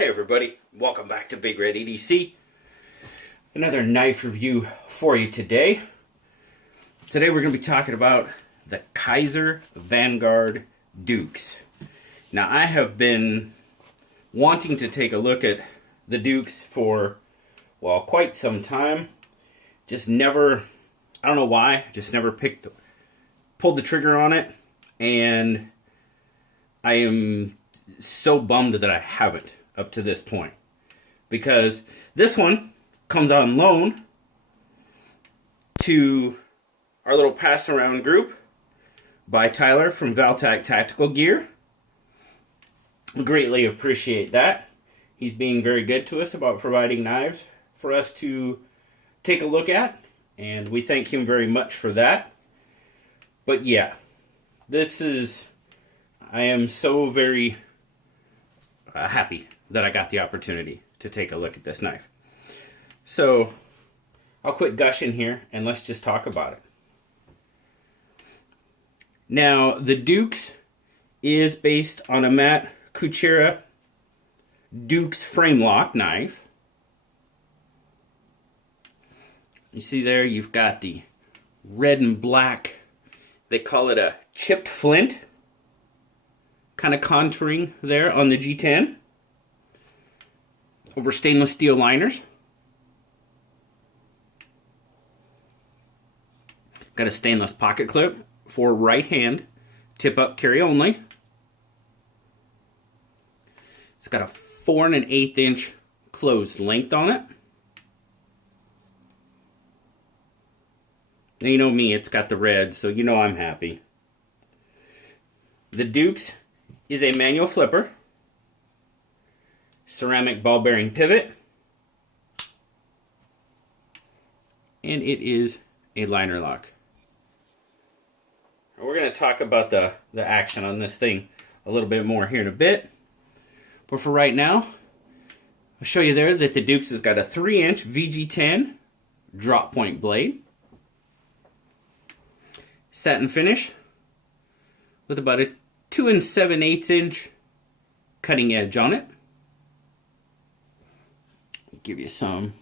Hey everybody, welcome back to Big Red EDC. Another knife review for you today. Today we're going to be talking about the Kizer Vanguard Dukes. Now I have been wanting to take a look at the Dukes for, well, quite some time. Just never, I don't know why, just never pulled the trigger on it. And I am so bummed that I haven't up to this point, because this one comes on loan to our little pass around group by Tyler from Valtac Tactical Gear. Greatly appreciate that. He's being very good to us about providing knives for us to take a look at, and we thank him very much for that. But yeah, I am so very happy that I got the opportunity to take a look at this knife. So I'll quit gushing here and let's just talk about it. Now, the Dukes is based on a Matt Kuchera Dukes frame lock knife. You see there, you've got the red and black, they call it a chipped flint, kind of contouring there on the G10 over stainless steel liners. Got a stainless pocket clip for right hand, tip up, carry only. It's got a 4 1/8 inch closed length on it. Now you know me, it's got the red, so you know I'm happy. The Dukes is a manual flipper, ceramic ball bearing pivot, and it is a liner lock. We're going to talk about the action on this thing a little bit more here in a bit, but for right now, I'll show you there that the Dukes has got a 3-inch VG10 drop point blade, satin finish with about a 2 7/8 inch cutting edge on it. Give you some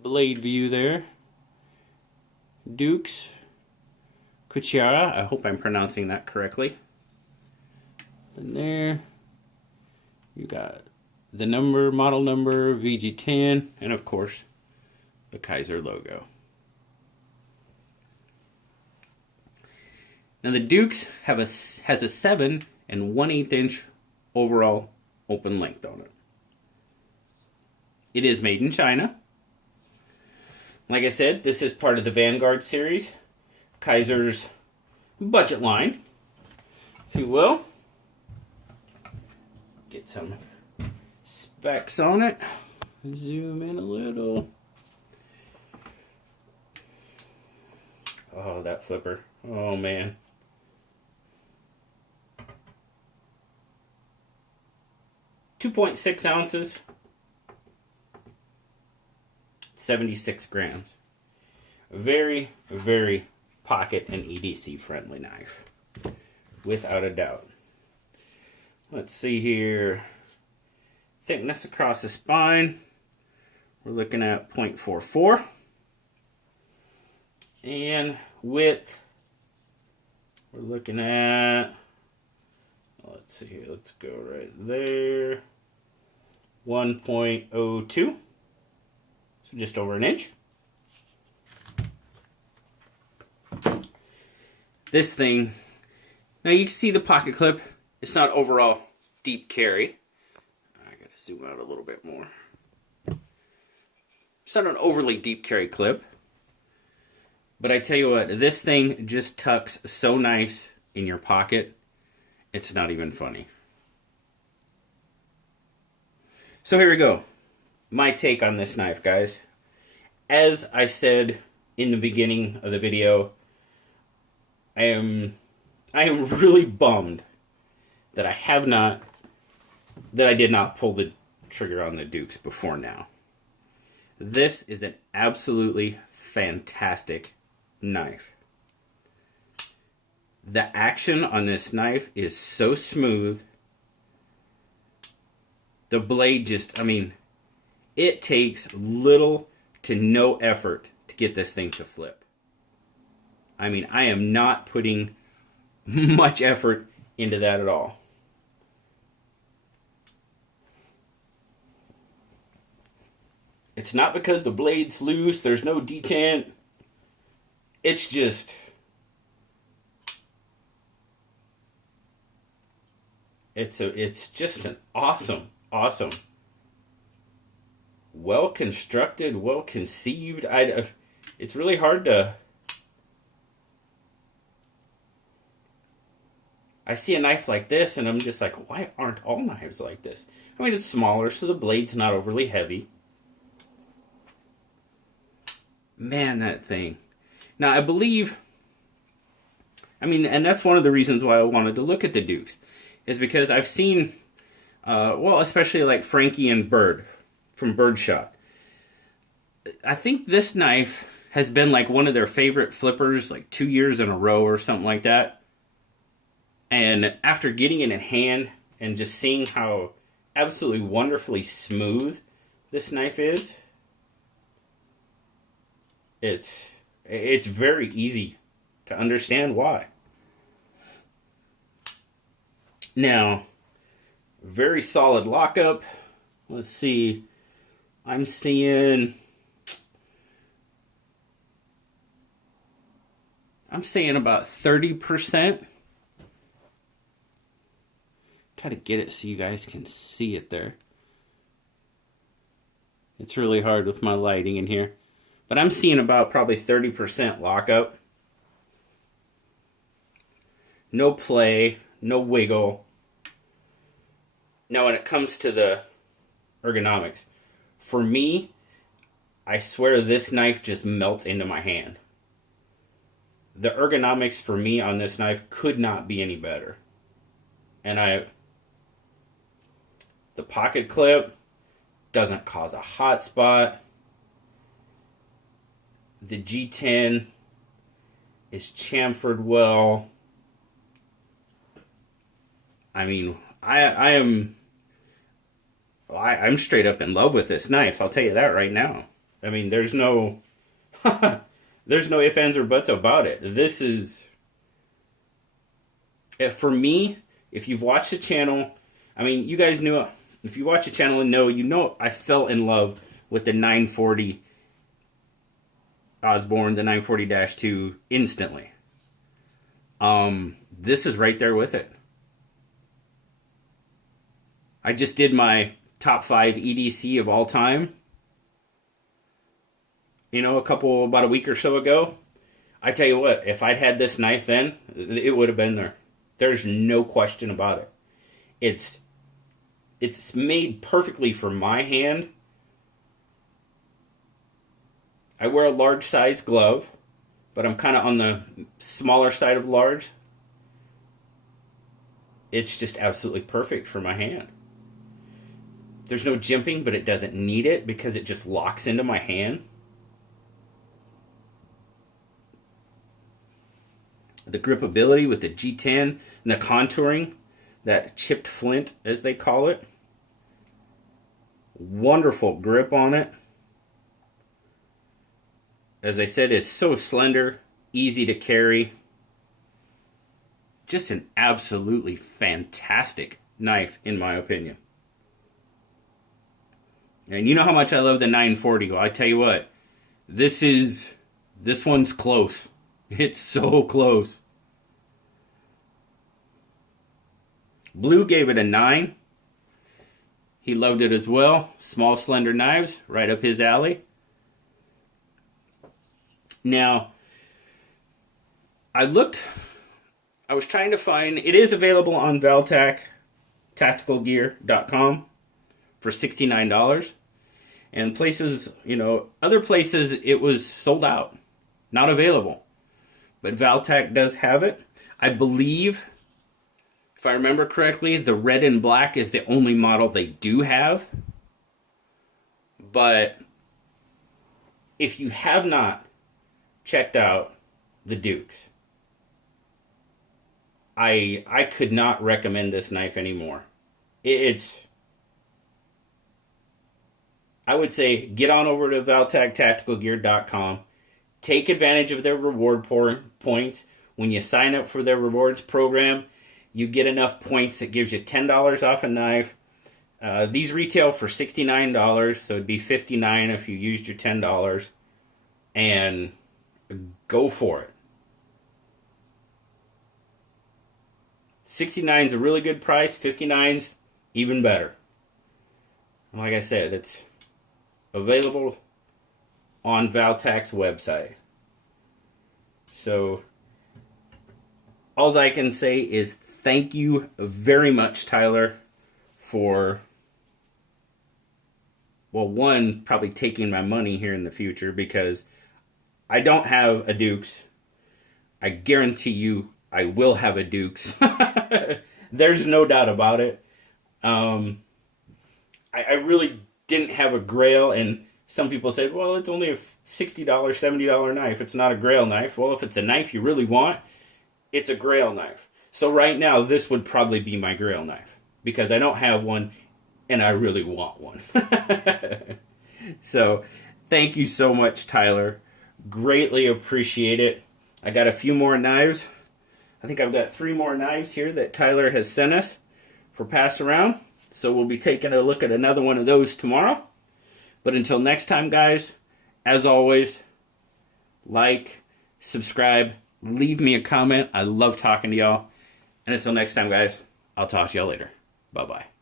blade view there. Dukes Kuchera, I hope I'm pronouncing that correctly. And there you got the number, model number, VG10, and of course the Kizer logo. Now the Dukes has a 7 1/8 inch overall open length on it. It is made in China. Like I said, this is part of the Vanguard series, Kizer's budget line, if you will. Get some specs on it. Zoom in a little. Oh, that flipper. Oh, man. .6 ounces, 76 grams. Very, very pocket and EDC friendly knife, without a doubt. Let's see here. Thickness across the spine, we're looking at 0.44. And width, we're looking at, let's see here, let's go right there, 1.02, so just over an inch. This thing, now you can see the pocket clip, it's not overall deep carry. I gotta zoom out a little bit more. It's not an overly deep carry clip, but I tell you what, this thing just tucks so nice in your pocket, it's not even funny. So here we go. My take on this knife, guys. As I said in the beginning of the video, I am really bummed that I did not pull the trigger on the Dukes before now. This is an absolutely fantastic knife. The action on this knife is so smooth. The blade just, I mean, it takes little to no effort to get this thing to flip. I mean, I am not putting much effort into that at all. It's not because the blade's loose, there's no detent. It's just... It's just an awesome, well constructed, well conceived. It's really hard to... I see a knife like this and I'm just like, why aren't all knives like this? I mean, it's smaller, so the blade's not overly heavy. Man, that thing. Now, I believe... I mean, and that's one of the reasons why I wanted to look at the Dukes. Is because I've seen, well, especially like Frankie and Bird from Birdshot. I think this knife has been like one of their favorite flippers like 2 years in a row or something like that. And after getting it in hand and just seeing how absolutely wonderfully smooth this knife is, it's very easy to understand why. Now, very solid lockup. Let's see. I'm seeing about 30%. Try to get it so you guys can see it there. It's really hard with my lighting in here. But I'm seeing about probably 30% lockup. No play, no wiggle. Now, when it comes to the ergonomics, for me, I swear this knife just melts into my hand. The ergonomics for me on this knife could not be any better. And the pocket clip doesn't cause a hot spot. The G10 is chamfered well. I mean, I'm straight up in love with this knife. I'll tell you that right now. I mean, there's no ifs, ands, or buts about it. This is, for me, if you've watched the channel, I mean, you guys knew, if you watch the channel and you know I fell in love with the 940 Osborne, the 940-2 instantly. This is right there with it. I just did my top 5 EDC of all time. You know, about a week or so ago. I tell you what, if I'd had this knife then, it would have been there. There's no question about it. It's made perfectly for my hand. I wear a large size glove, but I'm kind of on the smaller side of large. It's just absolutely perfect for my hand. There's no jimping, but it doesn't need it because it just locks into my hand. The gripability with the G10 and the contouring, that chipped flint as they call it. Wonderful grip on it. As I said, it's so slender, easy to carry. Just an absolutely fantastic knife, in my opinion. And you know how much I love the 940. Well, I tell you what, this one's close. It's so close. Blue gave it a 9. He loved it as well. Small, slender knives, right up his alley. Now, I was trying to find, it is available on Valtac, tacticalgear.com for $69. And places, other places it was sold out, not available. But Valtac does have it. I believe, if I remember correctly, the red and black is the only model they do have. But if you have not checked out the Dukes, I could not recommend this knife anymore. It's I would say get on over to ValtechTacticalGear.com. Take advantage of their reward points. When you sign up for their rewards program, you get enough points that gives you $10 off a knife. These retail for $69, so it'd be $59 if you used your $10. And go for it. $69 is a really good price. $59's even better. And like I said, it's available on Valtech's website. So all I can say is thank you very much, Tyler, for, well, one, probably taking my money here in the future, because I don't have a Dukes. I guarantee you I will have a Dukes. There's no doubt about it. I really didn't have a Grail, and some people said, well, it's only a $60, $70 knife. It's not a Grail knife. Well, if it's a knife you really want, it's a Grail knife. So right now, this would probably be my Grail knife, because I don't have one, and I really want one. So, thank you so much, Tyler. Greatly appreciate it. I got a few more knives. I think I've got 3 more knives here that Tyler has sent us for pass around. So we'll be taking a look at another one of those tomorrow. But until next time, guys, as always, like, subscribe, leave me a comment. I love talking to y'all. And until next time, guys, I'll talk to y'all later. Bye-bye.